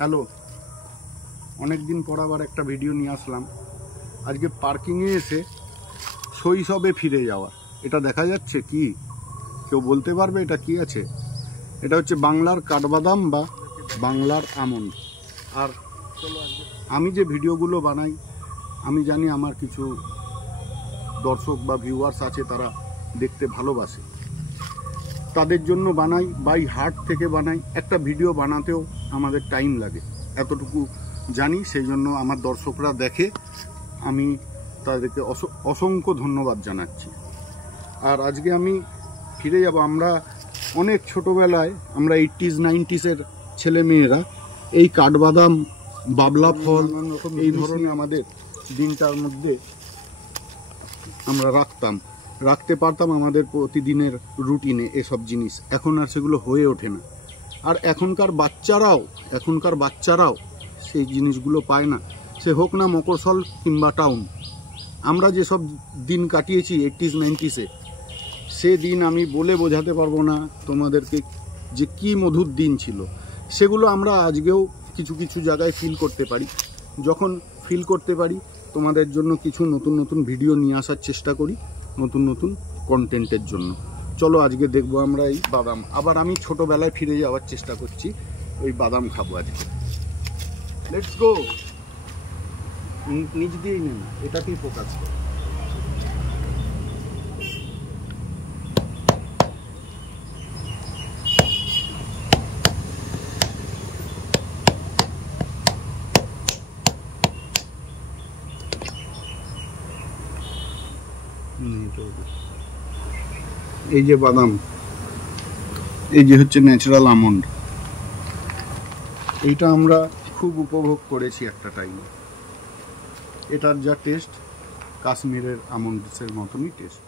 Hello, অনেক দিন পর আবার একটা ভিডিও নিয়ে আসলাম। আজকে পার্কিংয়ে এসে শৈশবে ফিরে যাওয়া। এটা দেখা যাচ্ছে কি? কেউ বলতে পারবে এটা কি আছে? এটা হচ্ছে বাংলার কাঠবাদাম বা বাংলার আমন্ড। আর আমি যে ভিডিওগুলো বানাই, আমি জানি আমার কিছু দর্শক বা ভিউয়ার্স আছে, তারা দেখতে ভালোবাসে। তাদের জন্য বানাই, বাই হার্ট থেকে বানাই। একটা ভিডিও বানাতেও আমাদের টাইম লাগে, এতটুকু জানি। সেই জন্য আমার দর্শকরা দেখে, আমি তাদেরকে অসংখ্য ধন্যবাদ জানাচ্ছি। আর আজকে আমি ফিরে যাব। আমরা অনেক ছোটোবেলায়, আমরা 80s 90s ছেলে মেয়েরা এই কাঠবাদাম, বাবলা ফল, এই ধরনের আমাদের দিনটার মধ্যে আমরা রাখতে পারতাম আমাদের প্রতিদিনের রুটিনে এসব জিনিস। এখন আর সেগুলো হয়ে ওঠে না। আর এখনকার বাচ্চারাও সেই জিনিসগুলো পায় না, সে হোক না মফস্বল কিংবা টাউন। আমরা যেসব দিন কাটিয়েছি 80s 90s, সে দিন আমি বলে বোঝাতে পারবো না তোমাদেরকে যে কি মধুর দিন ছিল। সেগুলো আমরা আজকেও কিছু কিছু জায়গায় ফিল করতে পারি। যখন ফিল করতে পারি, তোমাদের জন্য কিছু নতুন নতুন ভিডিও নিয়ে আসার চেষ্টা করি, নতুন নতুন কন্টেন্টের জন্য। চলো আজকে দেখবো আমরা এই বাদাম। আবার আমি ছোটোবেলায় ফিরে যাওয়ার চেষ্টা করছি, ওই বাদাম খাবো আজকে। Let's go. নিজ দিয়েই নেই, এটাকেই ফোকাস করো। এই যে বাদাম, এই যে হচ্ছে ন্যাচারাল আমন্ড। এইটা আমরা খুব উপভোগ করেছি একটা টাইমে। এটার যা টেস্ট, কাশ্মীরের আমন্ডসের মতনই টেস্ট।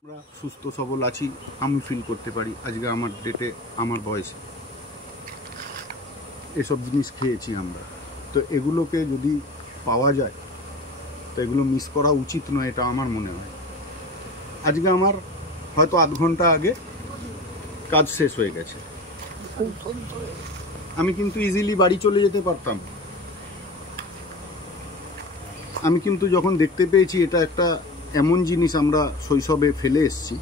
আমরা সুস্থ সবল আছি, আমি ফিল করতে পারি আজকে আমার ডেটে, আমার বয়সে এসব জিনিস খেয়েছি আমরা। তো এগুলোকে যদি পাওয়া যায়, তো এগুলো মিস করা উচিত নয়, এটা আমার মনে হয়। আজকে আমার হয়তো আধ ঘন্টা আগে কাজ শেষ হয়ে গেছে। আমি কিন্তু ইজিলি বাড়ি চলে যেতে পারতাম। আমি কিন্তু যখন দেখতে পেয়েছি এটা একটা এমন জিনিস আমরা শৈশবে ফেলে এসেছি,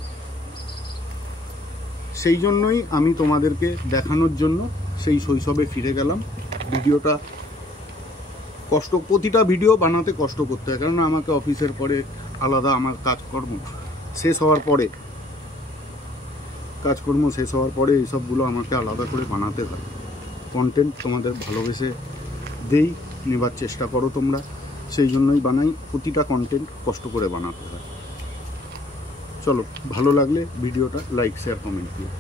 সেই জন্যই আমি তোমাদেরকে দেখানোর জন্য সেই শৈশবে ফিরে গেলাম। ভিডিওটা প্রতিটা ভিডিও বানাতে কষ্ট করতে হয়, কারণ আমাকে অফিসের পরে আলাদা আমার কাজকর্ম শেষ হওয়ার পরে এইসবগুলো আমাকে আলাদা করে বানাতে হয়। কন্টেন্ট তোমাদের ভালোবেসে দেই, নেবার চেষ্টা করো তোমরা, সেই জন্যই বানাই। প্রতিটা কন্টেন্ট কষ্ট করে বানাতে হয়। চলো, ভালো লাগলে ভিডিওটা লাইক, শেয়ার, কমেন্ট দিও।